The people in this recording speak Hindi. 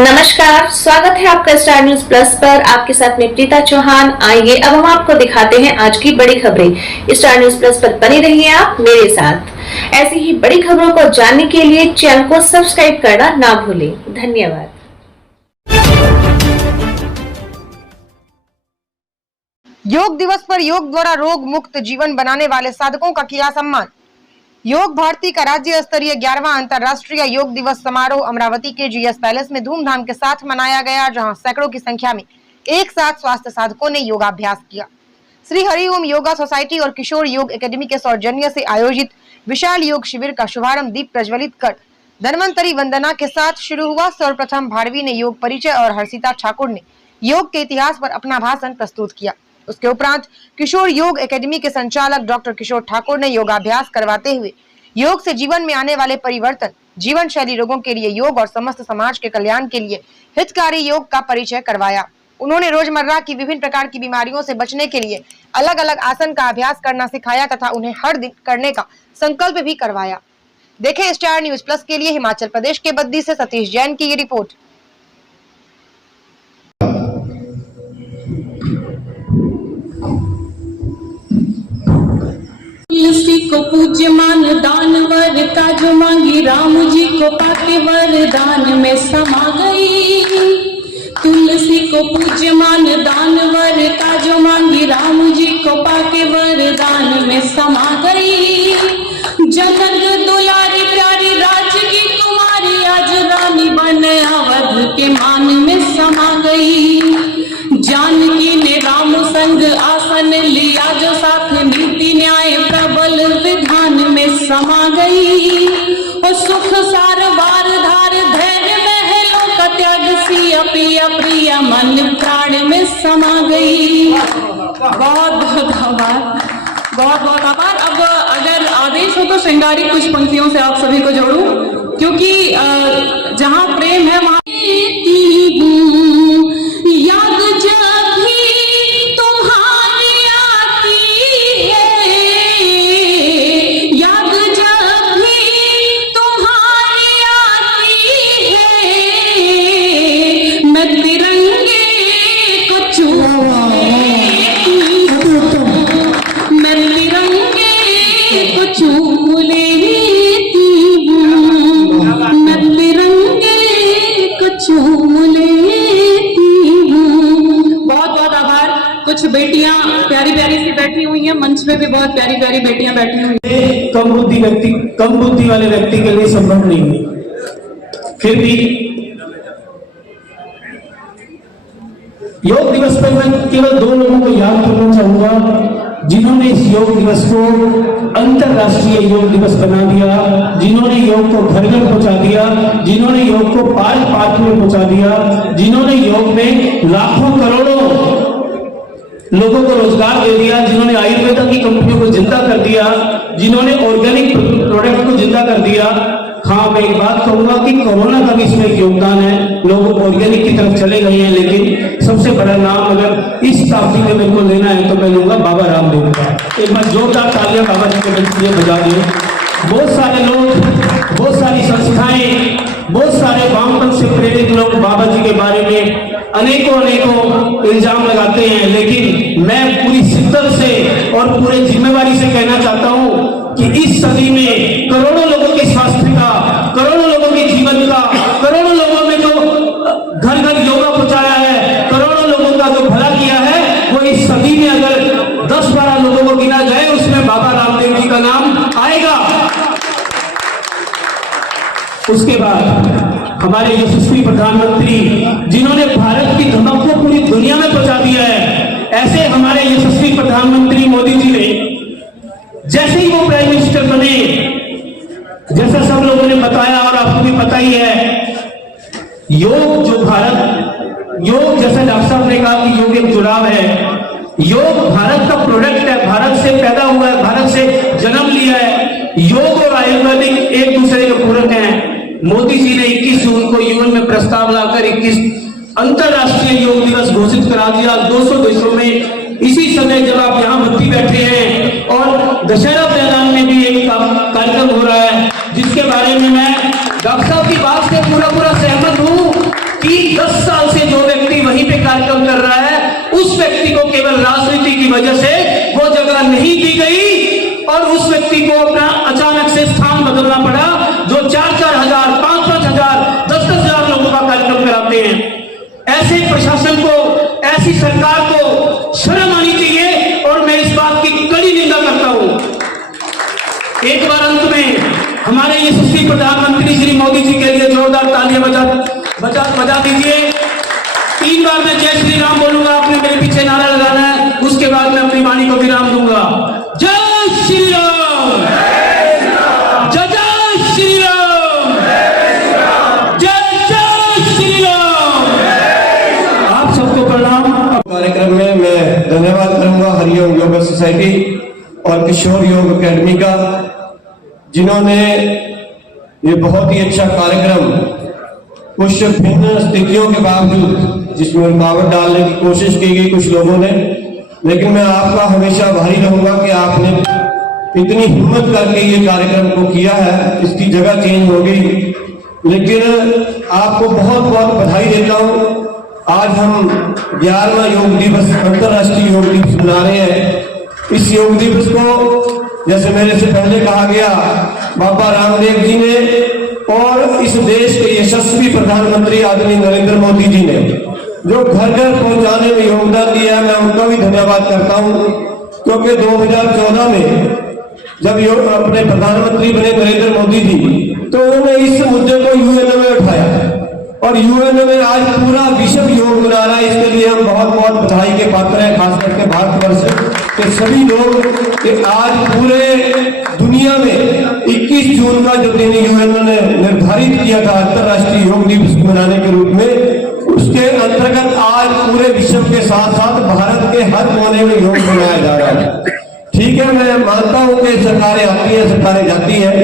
नमस्कार, स्वागत है आपका स्टार न्यूज प्लस पर। आपके साथ में प्रीता चौहान। आइए अब हम आपको दिखाते हैं आज की बड़ी खबरें। स्टार न्यूज प्लस पर बने रहिए आप मेरे साथ। ऐसी ही बड़ी खबरों को जानने के लिए चैनल को सब्सक्राइब करना ना भूलें। धन्यवाद। योग दिवस पर योग द्वारा रोग मुक्त जीवन बनाने वाले साधकों का किया सम्मान। योग भारती का राज्य स्तरीय 11वां अंतर्राष्ट्रीय योग दिवस समारोह अमरावती के जीएस पैलेस में धूमधाम के साथ मनाया गया, जहां सैकड़ों की संख्या में एक साथ स्वास्थ्य साधकों ने योगाभ्यास किया। श्री हरिओम योगा सोसाइटी और किशोर योग एकेडमी के सौजन्य से आयोजित विशाल योग शिविर का शुभारंभ दीप प्रज्वलित कर धन्वंतरी वंदना के साथ शुरू हुआ। सर्वप्रथम भारवी ने योग परिचय और हर्षिता ठाकुर ने योग के इतिहास पर अपना भाषण प्रस्तुत किया। उसके उपरांत किशोर योग एकेडमी के संचालक डॉक्टर किशोर ठाकुर ने योगाभ्यास करवाते हुए योग से जीवन में आने वाले परिवर्तन, जीवन शैली रोगों के लिए योग और समस्त समाज के कल्याण के लिए हितकारी योग का परिचय करवाया। उन्होंने रोजमर्रा की विभिन्न प्रकार की बीमारियों से बचने के लिए अलग अलग आसन का अभ्यास करना सिखाया तथा उन्हें हर दिन करने का संकल्प भी करवाया। देखें स्टार न्यूज प्लस के लिए हिमाचल प्रदेश के बद्दी से सतीश जैन की ये रिपोर्ट। तुलसी को पूज्य मान दान वर का जो मांगी, राम जी को पाके वरदान में समा गई। तुलसी को पूज्य मान दान वर का जो मांगी, राम जी को पाके वरदान में समा गई। जनक दुलारी प्यारी राज्य की कुमारी, आज रानी बन अवध के मान में समा गई। जानकी ने राम संग आसन लिया, जो साथ नीति न्याय प्रबल विधान में समा गई। और सुख सार वार धार धैर्य महलों का त्याग, सिया पिया प्रिय मन प्राण में समा गई। बहुत बहुत आभार, बहुत बहुत आभार। अब अगर आदेश हो तो श्रृंगारी कुछ पंक्तियों से आप सभी को जोड़ूं, क्योंकि जहां प्रेम है वहां याद जब भी तुम्हारी आती है, याद जब भी तुम्हारी आती है, मैं तिरंगे को चूम लेती हूँ, मैं तिरंगे को चूम लेती हूँ, मैं तिरंगे को चूम कुछ बेटियां प्यारी प्यारी सी बैठी हुई हैं। मंच पे भी बहुत प्यारी प्यारी बेटियां बैठी हुई हैं। कम बुद्धि वाले व्यक्ति के लिए संभव नहीं है। फिर भी योग दिवस पर मैं केवल दो लोगों को याद करना चाहूंगा, जिन्होंने इस योग दिवस को अंतरराष्ट्रीय योग दिवस बना दिया, जिन्होंने योग को घर घर पहुंचा दिया, जिन्होंने योग को पार्क पार्क में पहुंचा दिया, जिन्होंने योग में लाखों करोड़ों लोगों को रोजगार दे दिया, जिन्होंने आयुर्वेदा की कंपनियों को जिंदा कर दिया, जिन्होंने ऑर्गेनिक प्रोडक्ट को जिंदा कर दिया। हाँ, मैं एक बात कहूंगा कि कोरोना का भी इसमें एक योगदान है, लोग ऑर्गेनिक की तरफ चले गए हैं, लेकिन सबसे बड़ा नाम अगर इस शताब्दी में मेरे को लेना है तो मैं लूंगा बाबा रामदेव का। एक बार जोरदार तालियां बाबा जी के लिए बजा दें। बहुत सारे लोग, बहुत सारी संस्थाएं, बहुत सारे वामपंथ से प्रेरित लोग बाबा जी के बारे में अनेकों इल्जाम लगाते हैं, लेकिन मैं पूरी शिद्दत से और पूरे जिम्मेवारी से कहना चाहता हूं कि इस सदी में करोड़ों लोगों के स्वास्थ्य का, करोड़ों लोगों के जीवन का, करोड़ों लोगों में जो घर घर योगा पहुंचाया है, करोड़ों लोगों का जो भला किया है, वो इस सदी में अगर 10-12 लोगों को गिना जाए उसमें बाबा रामदेव जी का नाम आएगा। उसके बाद हमारे यशस्वी प्रधानमंत्री, जिन्होंने भारत की धमक को पूरी दुनिया में पहुंचा दिया है, ऐसे हमारे यशस्वी प्रधानमंत्री मोदी जी ने जैसे ही वो प्राइम मिनिस्टर बने, जैसा सब लोगों ने बताया और आपको भी पता ही है, योग जो योग जैसा डॉक्टर साहब ने कहा कि योग एक जुड़ाव है, योग भारत का प्रोडक्ट है, भारत से पैदा हुआ है, भारत से जन्म लिया है। योग और आयुर्वेदिक एक दूसरे के पूरक हैं। मोदी जी ने 21 जून को यूएन में प्रस्ताव लाकर 21 अंतरराष्ट्रीय योग दिवस घोषित करा दिया 200 देशों में। इसी समय जब आप यहाँ बत्ती बैठे हैं और दशहरा मैदान में भी एक कार्यक्रम हो रहा है, जिसके बारे में मैं डॉक्टर साहब की बात से पूरा सहमत हूँ कि 10 साल से जो व्यक्ति वहीं पे कार्यक्रम कर रहा है, उस व्यक्ति को केवल राजनीति की वजह से वो जगह नहीं दी गई और उस व्यक्ति को अपना अचानक से स्थान बदलना पड़ा, जो 4-4 हजार, 5-5 हजार, 10-10 हजार लोगों का कार्यक्रम कराते हैं। ऐसे प्रशासन को, ऐसी सरकार को शर्म आनी चाहिए और मैं इस बात की कड़ी निंदा करता हूं। एक बार अंत में हमारे यशस्वी प्रधानमंत्री श्री मोदी जी के लिए जोरदार तालियां बजा दीजिए। 3 बार मैं जय श्री राम बोलूंगा, आपने मेरे पीछे नारा लगाना है, उसके बाद मैं अपनी वाणी को विराम दूंगा। जय श्री राम, जय जय श्री राम, जय जय श्री राम। आप सबको प्रणाम। कार्यक्रम में मैं धन्यवाद करूंगा हरिओम योगा सोसाइटी और किशोर योग अकेडमी का, जिन्होंने ये बहुत ही अच्छा कार्यक्रम कुछ भिन्न स्थितियों के बावजूद, जिसमें रुकावट डालने की कोशिश की गई कुछ लोगों ने, लेकिन मैं आपका हमेशा आभारी रहूंगा कि आपने इतनी हिम्मत करके ये कार्यक्रम को किया है। इसकी जगह चेंज हो गई, लेकिन आपको बहुत बहुत बधाई देता हूं। आज हम 11वां योग दिवस, अंतर्राष्ट्रीय योग दिवस मना रहे हैं। इस योग दिवस को, जैसे मेरे से पहले कहा गया, बाबा रामदेव जी ने और इस देश के यशस्वी प्रधानमंत्री आदरणीय नरेंद्र मोदी जी ने जो घर घर पहुंचाने में योगदान दिया है, मैं उनका भी धन्यवाद करता हूं। क्योंकि 2014 में जब अपने प्रधानमंत्री बने नरेंद्र मोदी जी, तो उन्होंने इस मुद्दे को यूएन में उठाया और यूएन में आज पूरा विश्व योग मना रहा है। इसके लिए हम बहुत बहुत बधाई के पात्र हैं, खास करके भारतवर्ष के सभी लोग कि आज पूरे दुनिया में 21 जून का जो दिन यूएन ने निर्धारित किया था अंतर्राष्ट्रीय योग दिवस मनाने के रूप में, उसके अंतर्गत आज पूरे विश्व के साथ साथ भारत के हर कोने में योग मनाया जा रहा है। ठीक है, मैं मानता हूं कि सरकारें आती हैं, सरकारें जाती हैं,